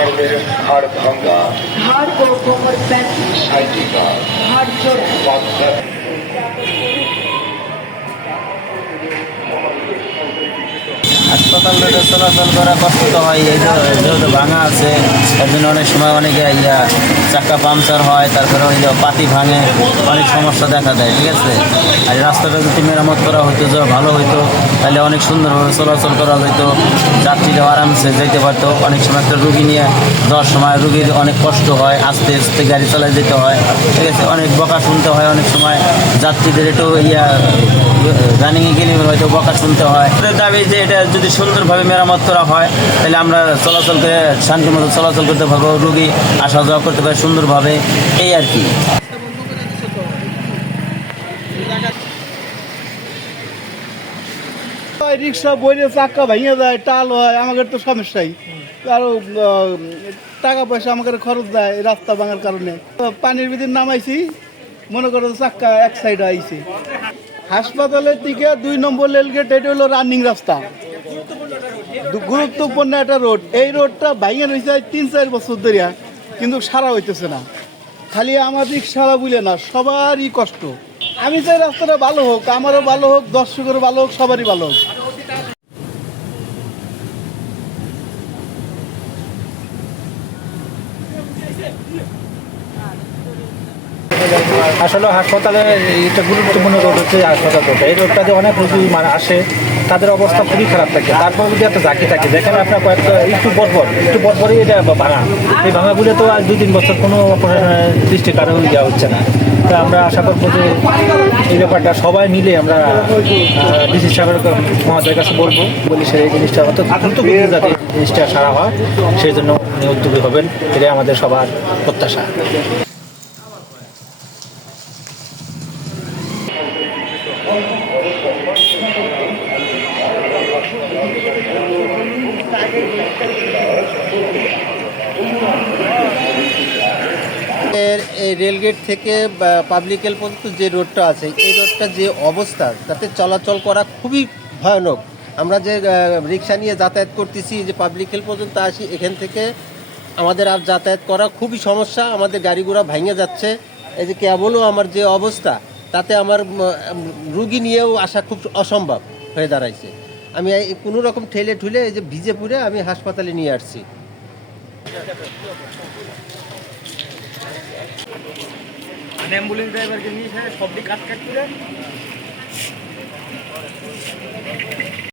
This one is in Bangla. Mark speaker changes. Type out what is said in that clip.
Speaker 1: और मेरे
Speaker 2: हर भंगा हर को
Speaker 1: कोमर
Speaker 2: पैंतीस हर
Speaker 1: जोड़ा
Speaker 3: হাসপাতালে তো চলাচল করা কষ্ট হয়, এই যেহেতু ভাঙা আছে এর অনেক সময় অনেকে ইয়া চাক্কা পাংচার হয়, তারপরে ওই পাতি ভাঙে, অনেক সমস্যা দেখা দেয়, ঠিক আছে? আর রাস্তাটা যদি মেরামত করা হতো যে ভালো হতো তাহলে অনেক সুন্দরভাবে চলাচল করা হতো যাত্রীরা আরামসে যেতে পারতো। অনেক সময় একটা রুগী নিয়ে যাওয়ার সময় রুগীর অনেক কষ্ট হয়, আস্তে আস্তে গাড়ি চালায় যেতে হয়, ঠিক আছে? অনেক বকা শুনতে হয়, অনেক সময় যাত্রীদের একটু ইয়া রানিংয়ে গেলে হয়তো বকা শুনতে হয়। দাবি যে এটা যদি সুন্দরভাবে মেরামত করা হয়, তাহলে আমরা চলাচল করে শান্তি মতো চলাচল করতে পারব, রুগী আসা যাওয়া করতে পারে সুন্দরভাবে, এই আর কি।
Speaker 4: রিক্সা বইলে চাক্কা ভেঙে যায়, টাল হয়, আমাদের তো সমস্যাই। কারও টাকা পয়সা আমাদের খরচ দেয় রাস্তা ভাঙার কারণে। পানির ভিতরে নামাইছি, মনে করো চাক্কা এক সাইডে আইছে। হাসপাতালের দিকে দুই নম্বর রেল গেট এটা হলো রানিং রাস্তা। গুরুত্বপূর্ণ একটা রোড। এই রোডটা ভাঙে রয়েছে তিন চার বছর ধরে কিন্তু সারা হইতেছে না। খালি আমার রিক্সাওয়ালা বুঝলে না, সবারই কষ্ট। আমি চাই রাস্তাটা ভালো হোক, আমারও ভালো হোক, দর্শকেরও ভালো হোক, সবারই ভালো হোক।
Speaker 5: আসলে হাসপাতালে এটা গুরুত্বপূর্ণ রোড হচ্ছে হাসপাতাল রোড এই রোডটাতে অনেক রোগী মানে আসে, তাদের অবস্থা খুবই খারাপ থাকে। তারপর যদি একটা জাকি থাকে যেখানে আপনার কয়েকটা একটু পরপর, একটু পরপরই এটা ভাঙা। এই ভাঙাগুলো তো আর দুই তিন বছর কোনো দৃষ্টি কারণ দেওয়া হচ্ছে না। তা আমরা আশা করব যে এই ব্যাপারটা সবাই মিলে আমরা ডিসি সাহেবের মহাদের কাছে বলব, বলি সে এই জিনিসটা অত দ্রুত যাতে জিনিসটা সারা হয়, সেই জন্য উনি উদ্যোগী হবেন, এটাই আমাদের সবার প্রত্যাশা।
Speaker 6: এই রেলগেট থেকে পাবলিকেল পর্যন্ত যে রোডটা আছে, এই রোডটা যে অবস্থা, তাতে চলাচল করা খুবই ভয়ানক। আমরা যে রিক্সা নিয়ে যাতায়াত করতেছি, যে পাবলিক হেল পর্যন্ত আসি, এখান থেকে আমাদের আর যাতায়াত করা খুবই সমস্যা। আমাদের গাড়িগুড়া ভেঙে যাচ্ছে। এই যে কেবলও আমার যে অবস্থা তাতে আমার রুগী নিয়েও আসা খুব অসম্ভব হয়ে দাঁড়াইছে। আমি কোনো রকম ঠেলে ঠুলে এই যে ভিজে পুড়ে আমি হাসপাতালে নিয়ে আসছি।
Speaker 5: করে